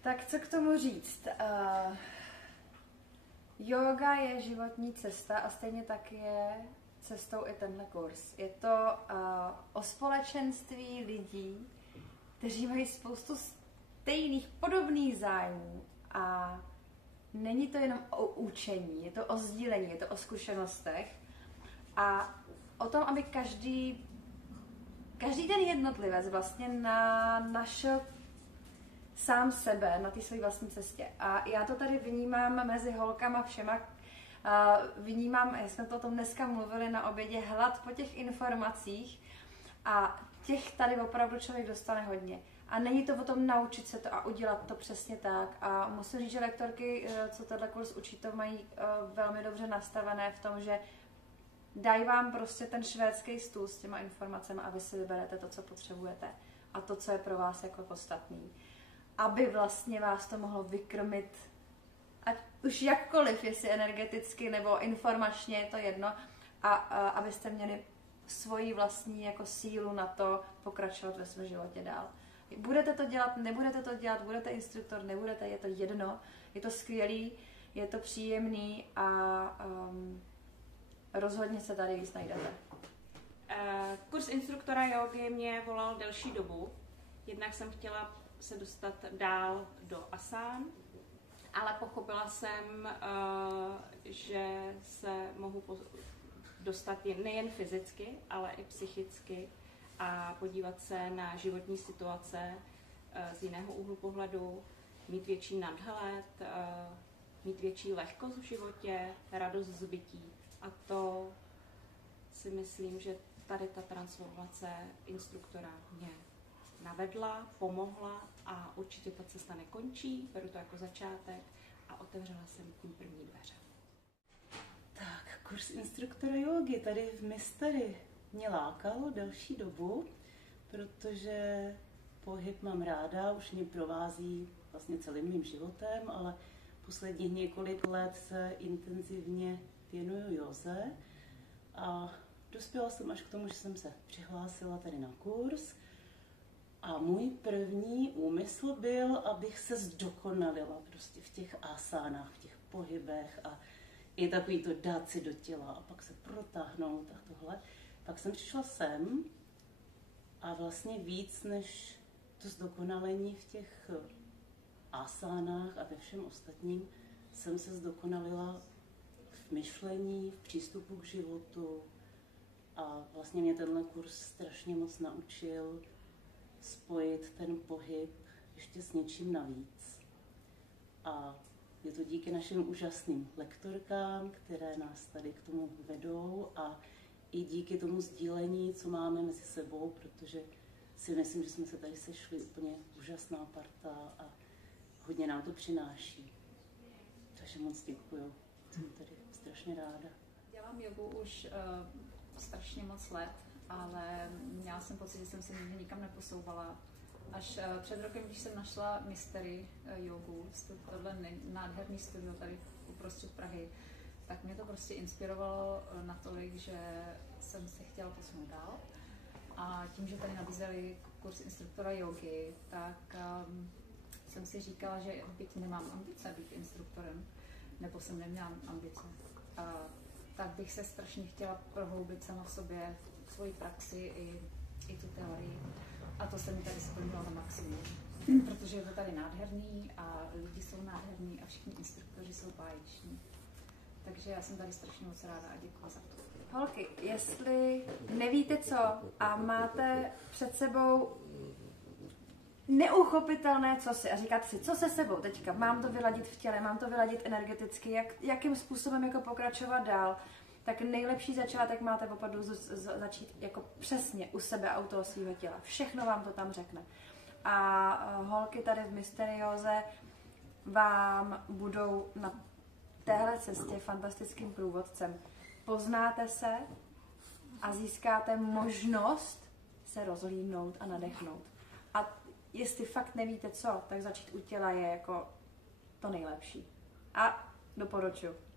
Tak co k tomu říct? Yoga je životní cesta a stejně tak je cestou i tenhle kurz. Je to o společenství lidí, kteří mají spoustu stejných, podobných zájmů a není to jenom o učení, je to o sdílení, je to o zkušenostech a o tom, aby každý ten jednotlivec vlastně našel sám sebe na té své vlastní cestě. A já to tady vnímám mezi holkama všema. Vnímám, jsme to o tom dneska mluvili na obědě, hlad po těch informacích a těch tady opravdu člověk dostane hodně. A není to o tom naučit se to a udělat to přesně tak. A musím říct, že lektorky, co tenhle kurz učí, to mají velmi dobře nastavené v tom, že dají vám prostě ten švédský stůl s těma informacemi a vy si vyberete to, co potřebujete a to, co je pro vás jako podstatný. Aby vlastně vás to mohlo vykrmit, ať už jakkoliv, jestli energeticky nebo informačně, je to jedno, a abyste měli svoji vlastní jako sílu na to pokračovat ve svém životě dál. Budete to dělat, nebudete to dělat, budete instruktor, nebudete, je to jedno, je to skvělý, je to příjemný a rozhodně se tady víc najdete. Kurz instruktora jógy mě volal delší dobu, jednak jsem chtěla se dostat dál do asán, ale pochopila jsem, že se mohu dostat nejen fyzicky, ale i psychicky a podívat se na životní situace z jiného úhlu pohledu, mít větší nadhled, mít větší lehkost v životě, radost z bytí. A to si myslím, že tady ta transformace instruktora mě navedla, pomohla a určitě ta cesta nekončí, beru to jako začátek a otevřela jsem tím první dveře. Tak, kurz instruktora jógy tady v Mystery mě lákal delší dobu, protože pohyb mám ráda, už mě provází vlastně celým mým životem, ale posledních několik let se intenzivně věnuju józe a dospěla jsem až k tomu, že jsem se přihlásila tady na kurz. A můj první úmysl byl, abych se zdokonalila prostě v těch asánách, v těch pohybech a i takový to dát si do těla a pak se protáhnout a tohle. Pak jsem přišla sem a vlastně víc než to zdokonalení v těch asánách a ve všem ostatním jsem se zdokonalila v myšlení, v přístupu k životu a vlastně mě tenhle kurz strašně moc naučil spojit ten pohyb ještě s něčím navíc. A je to díky našim úžasným lektorkám, které nás tady k tomu vedou a i díky tomu sdílení, co máme mezi sebou, protože si myslím, že jsme se tady sešli úplně úžasná parta a hodně nám to přináší. Takže moc děkuju. Jsem tady strašně ráda. Dělám jogu už strašně moc let, ale měla jsem pocit, že jsem se nikdy nikam neposouvala. Až před rokem, když jsem našla Mystery jogu, tohle nádherný studio tady uprostřed Prahy, tak mě to prostě inspirovalo natolik, že jsem se chtěla posunout dál. A tím, že tady nabízeli kurz instruktora jógy, tak jsem si říkala, že byť nemám ambice být instruktorem, nebo jsem neměla ambice, tak bych se strašně chtěla prohloubit sama v sobě, v svoji praxi i tu teorii. A to se mi tady splnilo na maximum. Protože je to tady nádherný a lidi jsou nádherní a všichni instruktoři jsou báječní. Takže já jsem tady strašně moc ráda a děkuji za to. Holky, jestli nevíte co a máte před sebou neuchopitelné cosi a říkáte si, co se sebou teďka, mám to vyladit v těle, mám to vyladit energeticky, jakým způsobem jako pokračovat dál, tak nejlepší začátek máte opravdu začít jako přesně u sebe a u toho svého těla. Všechno vám to tam řekne. A holky tady v Mysterióze vám budou na téhle cestě fantastickým průvodcem. Poznáte se a získáte možnost se rozhlídnout a nadechnout. A jestli fakt nevíte co, tak začít u těla je jako to nejlepší. A doporučuji.